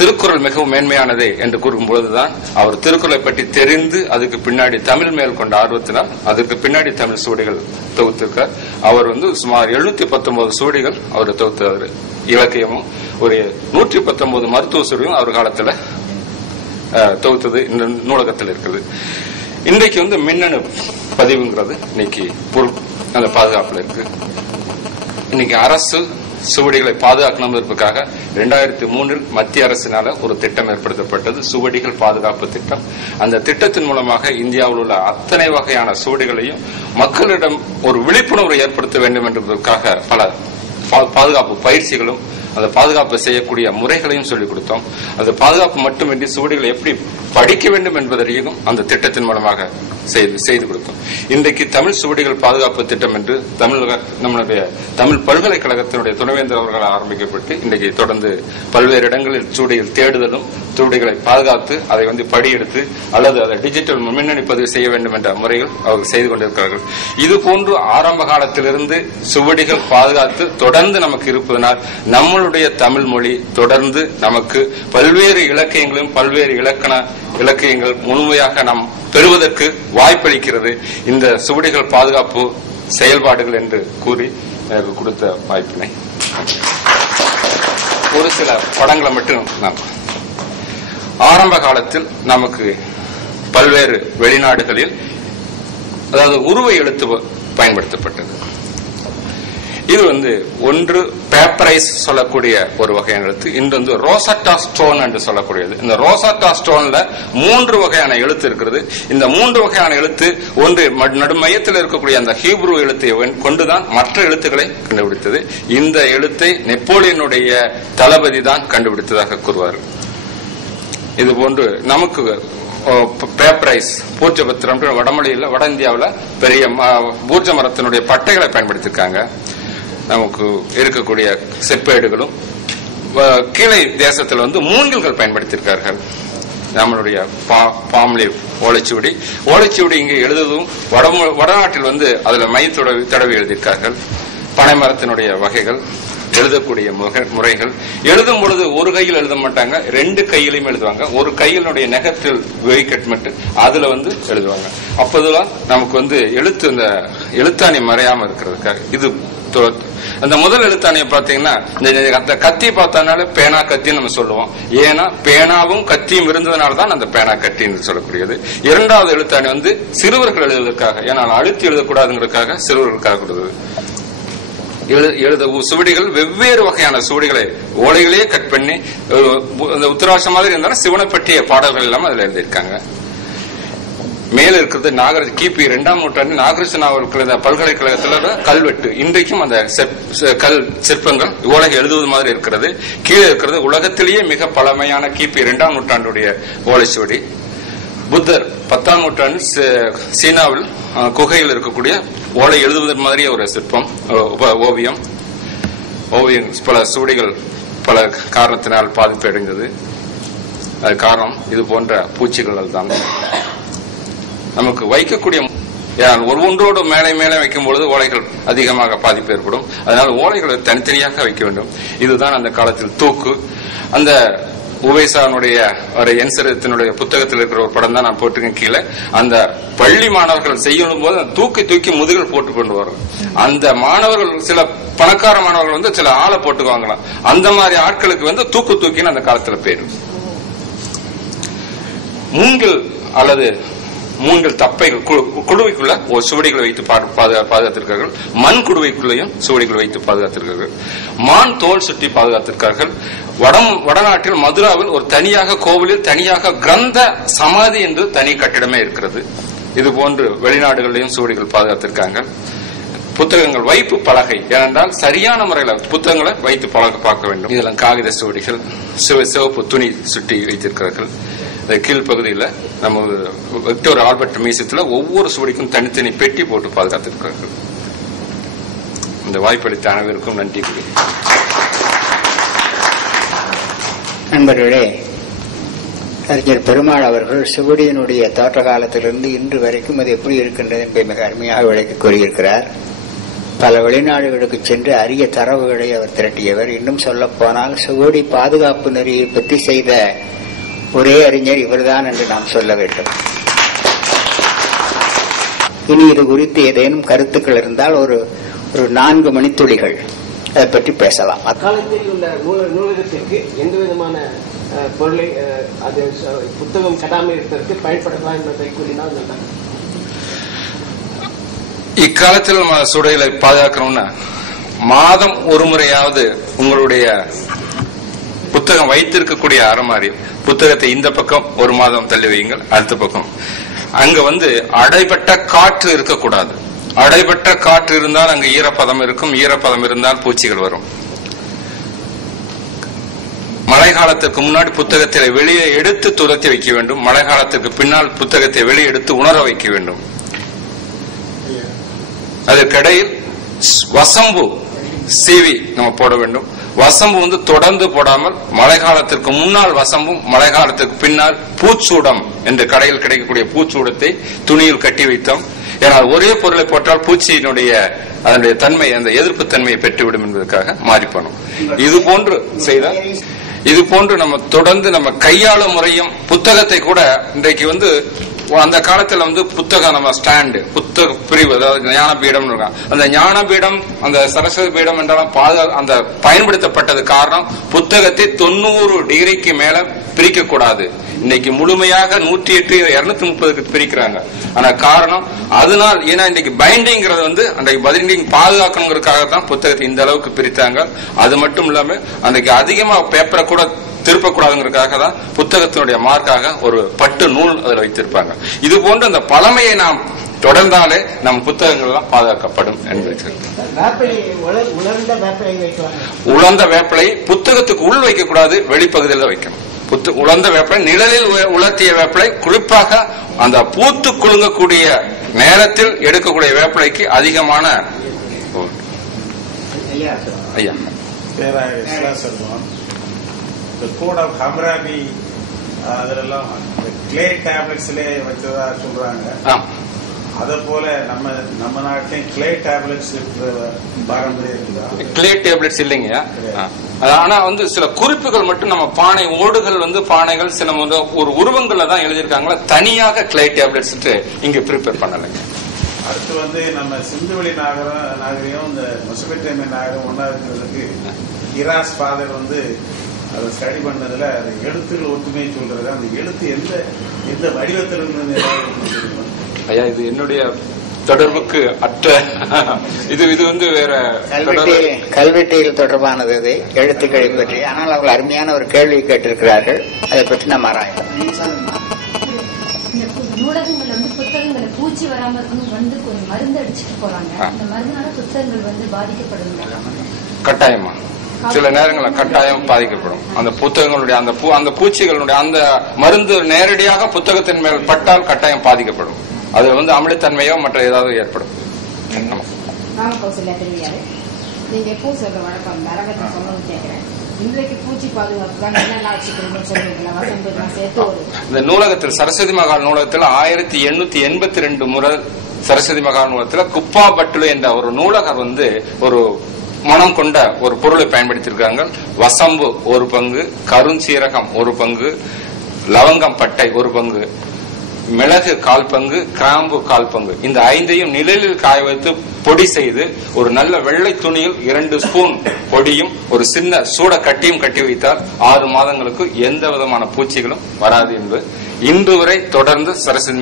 திருக்குறள் மிகவும் மேன்மையானதே என்று கூறும்பொழுதுதான் அவர் திருக்குறளை பற்றி தெரிந்து அதுக்கு பின்னாடி தமிழ் மேல் கொண்ட ஆர்வத்தினால் அதற்கு பின்னாடி தமிழ் சுவடிகள் தொகுத்திருக்கார். அவர் சுமார் 719 சுவடிகள் அவர் தொகுத்தார். இலக்கியமும் ஒரு 119 மருத்துவ சுவடியும் அவர் காலத்துல தொகுத்தது இந்த நூலகத்தில் இருக்குது. இன்றைக்கு மின்னணு பதிவுங்கிறது இன்னைக்கு அந்த பாதுகாப்புல இருக்கு. இன்னைக்கு அரசு சுவடிகளை பாதுகாக்கணும் என்பதற்காக 2003 மத்திய அரசினால ஒரு திட்டம் ஏற்படுத்தப்பட்டது, சுவடிகள் பாதுகாப்பு திட்டம். அந்த திட்டத்தின் மூலமாக இந்தியாவில் உள்ள அத்தனை வகையான சுவடிகளையும் மக்களிடம் ஒரு விழிப்புணர்வை ஏற்படுத்த வேண்டும் என்பதற்காக பல பாதுகாப்பு பயிற்சிகளும் அந்த பாதுகாப்பு செய்யக்கூடிய முறைகளையும் சொல்லிக் கொடுத்தோம். அந்த பாதுகாப்பு மட்டுமின்றி சுவடிகளை எப்படி படிக்க வேண்டும் என்பதையும் அந்த திட்டத்தின் மூலமாக செய்து கொடுத்தோம். இன்றைக்கு தமிழ் சுவடிகள் பாதுகாப்பு திட்டம் என்று நம்மளுடைய தமிழ் பல்கலைக்கழகத்தினுடைய துணைவேந்தர் அவர்களால் ஆரம்பிக்கப்பட்டு இன்றைக்கு தொடர்ந்து பல்வேறு இடங்களில் சுவடிகள் தேடுதலும் சுவடிகளை பாதுகாத்து அதை படியெடுத்து அல்லது அதை டிஜிட்டல் மின்னணு பதிவு செய்ய வேண்டும் என்ற முறைகள் அவர்கள் செய்து கொண்டிருக்கிறார்கள். இதுபோன்று ஆரம்ப காலத்திலிருந்து சுவடிகள் பாதுகாத்து தொடர்ந்து நமக்கு இருப்பதனால் நம்மளுடைய தமிழ் மொழி தொடர்ந்து நமக்கு பல்வேறு இலக்கியங்களும் பல்வேறு இலக்கியங்கள் முழுமையாக நாம் பெறுவதற்கு வாய்ப்பளிக்கிறது இந்த சுவடிகள் பாதுகாப்பு செயல்பாடுகள் என்று கூறி எனக்கு கொடுத்த வாய்ப்பினை ஒரு சில படங்களை மட்டும் நான் ஆரம்ப காலத்தில் நமக்கு பல்வேறு வெளிநாடுகளில் அதாவது உருவ எழுத்து பயன்படுத்தப்பட்டது. இது ஒன்று பேப்பரைஸ் சொல்லக்கூடிய ஒரு வகையான எழுத்து, இன்னொன்று ரோசட்டா ஸ்டோன் என்று சொல்லக்கூடியது. இந்த ரோசட்டா ஸ்டோன்ல 3 வகையான எழுத்து இருக்கிறது. இந்த 3 வகையான எழுத்து ஒன்று நடுமையத்தில் இருக்கக்கூடிய அந்த ஹீப்ரு எழுத்தை கொண்டுதான் மற்ற எழுத்துக்களை கண்டுபிடித்தது. இந்த எழுத்தை நெப்போலியனுடைய தளபதி தான் கண்டுபிடித்ததாக கூறுவார். இது போன்று நமக்கு பேப்பரைஸ் பூர்ஜபத்திரம் வடமொழியில் வட இந்தியாவில் பெரிய பூர்ஜ மரத்தினுடைய பட்டைகளை பயன்படுத்திருக்காங்க. நமக்கு இருக்கக்கூடிய செப்பேடுகளும் கீழே தேசத்தில் மூங்கில்கள் பயன்படுத்தியிருக்கார்கள். நம்மளுடைய பாம்லி ஓலைச்சுவடி இங்கே எழுதுவதும் வடநாட்டில் அதுல மை தடவி எழுதியிருக்கார்கள். பனைமரத்தினுடைய வகைகள் எழுதக்கூடிய முறைகள் எழுதும் பொழுது ஒரு கையில் எழுத மாட்டாங்க, 2 கையிலையும் எழுதுவாங்க. ஒரு கையினுடைய நெகத்தில் வெயிக்கட்மெண்ட் அதுல எழுதுவாங்க. அப்போதெல்லாம் நமக்கு எழுத்து அந்த எழுத்தாணி மறையாம இருக்கிறதுக்காக இது அந்த முதல் எழுத்தாணியை பாத்தீங்கன்னா அந்த கத்தி பார்த்தாலே பேனா கத்தின்னு நம்ம சொல்லுவோம். ஏன்னா பேனாவும் கத்தியும் இருந்ததுனால்தான் அந்த பேனா கத்தின்னு சொல்லக்கூடியது. இரண்டாவது எழுத்தாணி சிறுவர்கள் எழுதுவதற்காக, ஏன்னா அழுத்தி எழுதக்கூடாதுங்கிறதுக்காக சிறுவர்களுக்காக கொடுத்தது. சுவடிகள் வெவ்வேறு வகையான சுவடிகளை ஓலைகளையே கட் பண்ணி உத்தராட்சம் மாதிரி இருந்தாலும் சிவனை பற்றிய பாடல்கள் எல்லாம் அதுல எழுதியிருக்காங்க. மேல இருக்கிறது கிபி 2ஆம் நூற்றாண்டு நாகரசன் அவர்கள் பல்கலைக்கழகத்தில் கல்வெட்டு. இன்றைக்கும் அந்த கல் சிற்பங்கள் ஓலை எழுதுவது மாதிரி இருக்கிறது. கீழே இருக்கிறது உலகத்திலேயே மிக பழமையான கிபி 2ஆம் நூற்றாண்டுடைய ஓலைச்சுவடி. புத்தர் 10ஆம் நூற்றாண்டு சீனாவில் குகையில் இருக்கக்கூடிய ஓலை எழுதுவதற்கு மாதிரியே ஒரு சிற்பம் ஓவியம் பல சுவடிகள் பல காரணத்தினால் பாதிப்பு அடைந்தது. அது காரணம் இது போன்ற பூச்சிகள் தான். நமக்கு வைக்கக்கூடிய ஒவ்வொன்றோடு மேலே மேலே வைக்கும் பொழுது ஓலைகள் அதிகமாக பாதிப்பு ஏற்படும். அதனால் ஓலைகளை தனித்தனியாக வைக்க வேண்டும். இதுதான் அந்த காலத்தில் தூக்கு. அந்த உவேசானுடைய ஒரு என்சரத்தினுடைய புத்தகத்தில் இருக்கிற ஒரு படம் தான் நான் போட்டிருக்கேன் கீழே. அந்த பள்ளி மாணவர்கள் செய்யும் போது தூக்கி முதுகில் போட்டு கொண்டு வரும். அந்த மாணவர்கள் சில பணக்கார மாணவர்கள் சில ஆளை போட்டுக்குவாங்களாம். அந்த மாதிரி ஆட்களுக்கு தூக்கின்னு அந்த காலத்துல பேரு. மூங்கில் அல்லது மூங்கில் தப்பைகள் குடுவைக்குள்ள ஒரு சுவடிகளை வைத்து பாதுகாத்திருக்கார்கள். மண் குடுவைக்குள்ளையும் சுவடிகளை வைத்து பாதுகாத்திருக்கார்கள். மான் தோல் சுற்றி பாதுகாத்திருக்கார்கள். வடநாட்டில் மதுராவில் ஒரு தனியாக கோவிலில் தனியாக கிரந்த சமாதி என்று தனி கட்டிடமே இருக்கிறது. இது போன்று வெளிநாடுகளிலும் சுவடிகள் பாதுகாத்திருக்காங்க. புத்தகங்கள் வைப்பு பலகை, ஏனென்றால் சரியான முறையில் புத்தகங்களை வைத்து பார்க்க வேண்டும். இதெல்லாம் காகித சுவடிகள், சிவப்பு துணி சுட்டி வைத்திருக்கிறார்கள். கீழ்பகுதியில் நம்ம விக்டோர் ஆல்பர்ட் மியூசியத்தில் ஒவ்வொரு சுவடிக்கும் தனித்தனி பெட்டி போட்டு பாதுகாத்திருக்கிறார்கள். இந்த வாய்ப்பளித்த அனைவருக்கும் நன்றி. நண்பர்களே, அறிஞர் பெருமாள் அவர்கள் சுவடியினுடைய தோற்ற காலத்திலிருந்து இன்று வரைக்கும் அது எப்படி இருக்கின்றது என்பதை மிக அருமையாக விளக்கி கூறியிருக்கிறார். பல வெளிநாடுகளுக்கு சென்று அரிய தரவுகளை அவர் திரட்டியவர். இன்னும் சொல்ல போனால் சுவடி பாதுகாப்பு நெறியை பற்றி செய்த ஒரே அறிஞர் இவர்தான் என்று நாம் சொல்ல வேண்டும். இனி இது குறித்து ஏதேனும் கருத்துக்கள் இருந்தால் ஒரு 4 மணித்துளிகள் அதை பற்றி பேசலாம். அக்காலத்தில் உள்ள நூலகத்திற்கு எந்த விதமான பொருளை அது புத்தகம் கட்டாமல் இருப்பதற்கு பயன்படுத்தலாம் என்பதை கூறினால் நல்லது. இக்காலத்தில் நம்ம சுவடிகளை பாதுகாக்கணும்னா மாதம் ஒரு முறையாவது உங்களுடைய புத்தகம் வைத்திருக்கக்கூடிய அறமாரி புத்தகத்தை இந்த பக்கம் ஒரு மாதம் தள்ளி வையுங்கள், அடுத்த பக்கம். அங்க அடைபட்ட காற்று இருக்கக்கூடாது. அடைபட்ட காற்று இருந்தால் அங்கு ஈரப்பதம் இருக்கும், ஈரப்பதம் இருந்தால் பூச்சிகள் வரும். மழை காலத்திற்கு முன்னாடி புத்தகத்தை வெளியே எடுத்து துரத்தி வைக்க வேண்டும். மழை காலத்திற்கு பின்னால் புத்தகத்தை வெளியே எடுத்து உணர வைக்க வேண்டும். அதற்கிடையில் வசம்பு சீவி நம்ம போட வேண்டும். வசம்பு தொடர்ந்து போடாமல் மழை காலத்திற்கு முன்னால் வசம்பும் மழை காலத்திற்கு பின்னால் பூச்சூடம் என்று கடையில் கிடைக்கக்கூடிய பூச்சூடத்தை துணியில் கட்டி வைத்தோம். ஏனால் ஒரே பொருளை போட்டால் பூச்சியினுடைய அதனுடைய தன்மை, அந்த எதிர்ப்பு தன்மையை பெற்றுவிடும் என்பதற்காக மாறி போனோம். இது போன்று செய்தால், இது போன்று நம்ம தொடர்ந்து நம்ம கையாளும் முறையும் புத்தகத்தை கூட இன்றைக்கு அந்த காலத்துல புத்தகம் நம்ம ஸ்டாண்டு, புத்தக பிரிவு, அதாவது ஞானபீடம் இருக்கான். அந்த ஞானபீடம், அந்த சரஸ்வதி பீடம் என்றாலும் அந்த பயன்படுத்தப்பட்டது காரணம் புத்தகத்தை 90 டிகிரிக்கு மேல பிரிக்க கூடாது. இன்னைக்கு முழுமையாக 108 230க்கு பிரிக்கிறாங்க. ஆனா காரணம் அதனால், ஏன்னா இன்னைக்கு பைண்டிங்கிறது அன்றைக்கு பைண்டிங் பாதுகாக்கணுங்கிறதுக்காக தான் புத்தகத்தை இந்த அளவுக்கு பிரித்தாங்க. அது மட்டும் இல்லாம அன்றைக்கு அதிகமா பேப்பரை கூட திருப்பக்கூடாதுங்கிறதுக்காக தான் புத்தகத்தினுடைய மார்க்காக ஒரு பட்டு நூல் அதில் வைத்திருப்பாங்க. இது போன்ற அந்த பழமையை நாம் தொடர்ந்தாலே நம் புத்தகங்கள் எல்லாம் பாதுகாக்கப்படும் என்பது. உலர்ந்த வேப்பிலை புத்தகத்துக்கு உள் வைக்க கூடாது, வெளிப்பகுதியில் வைக்கணும். உலர்ந்த வேப்பிலை, நிழலில் உலர்த்திய வேப்பிலை, குறிப்பாக அந்த பூத்து குலுங்கக்கூடிய நேரத்தில் எடுக்கக்கூடிய வேப்பிலைக்கு அதிகமான ஐயா The code of Hammurabi அதெல்லாம் கிளே டேப்லெட்ஸ்லே வச்சதா சொல்றாங்க. அதே போல நம்ம நாட்டிலும் கிளே டேப்லெட்ஸ் பாரம்பரியம் இருக்குதா? கிளே டேப்லெட்ஸ் இல்லைங்க. ஆனா சில குறிப்புகள் மட்டும் நம்ம பானை ஓடுகள் பானைகள் சில ஒரு உருவங்கள்ல தான் எழுதியிருக்காங்களா, தனியாக கிளே டேப்லெட்ஸ் இங்க ப்ரிப்பேர் பண்ணலைங்க. அடுத்து நம்ம சிந்துவெளி நாகரிகம் இந்த மெசொப்பொட்டேமியா நாகரிகம் ஒன்னா இருக்கிறதுக்கு ஹிராஸ் ஃபாதர் அதை ஸ்டடி பண்ணதுல அந்த எழுத்துக்கள் ஒற்றுமையை சொல்றது, அந்த எழுத்து எந்த வடிவத்தில் ஐயா இது என்னுடைய தொடர்புக்கு அற்ற இது வேற கல்வெட்டியல் தொடர்பானது இது எழுத்துக்களை பற்றி. ஆனால் அவர்கள் அருமையான ஒரு கேள்வி கேட்டிருக்கிறார்கள், அதை பற்றி நம்ம ஆராயலாம். நூலகங்கள் புத்தகங்களை பூச்சி வராம இருக்கணும் ஒரு மருந்து அடிச்சுட்டு போறாங்க. அந்த மருந்தால புத்தகங்கள் பாதிக்கப்படுங்க. கட்டாயமா சில நேரங்களில் கட்டாயம் பாதிக்கப்படும். அந்த புத்தகங்களுடைய அந்த பூச்சிகளுடைய அந்த மருந்து நேரடியாக புத்தகத்தின் மேல் பட்டால் கட்டாயம் பாதிக்கப்படும். அது அமிலத்தன்மையோ மற்ற ஏதாவது ஏற்படும். நீங்க எப்போ சொல்ற வழக்கம் நரகத்தை சொல்லணும்னு கேட்கிறேன். இன்றைக்கு பூச்சி பாதுகாப்பு இந்த நூலகத்தில் சரஸ்வதி மகால் நூலகத்தில் 1882 முறை சரஸ்வதி மகால் நூலகத்தில் குப்பா பட்டுலு என்ற ஒரு நூலகர் ஒரு மனம் கொண்ட ஒரு பொருளை பயன்படுத்தியிருக்காங்க. வசம்பு ஒரு பங்கு, கருஞ்சீரகம் ஒரு பங்கு, லவங்கம் பட்டை ஒரு பங்கு, மிளகு 1/4 பங்கு, கிராம்பு 1/4 பங்கு, இந்த 5ஐயும் நிழலில் காய வைத்து பொடி செய்து ஒரு நல்ல வெள்ளை துணியில் 2 ஸ்பூன் பொடியும் ஒரு சின்ன சூட கட்டியும் கட்டி வைத்தால் 6 மாதங்களுக்கு எந்த விதமான பூச்சிகளும் வராது என்பது இன்று வரை தொடர்ந்து சரஸ்வதி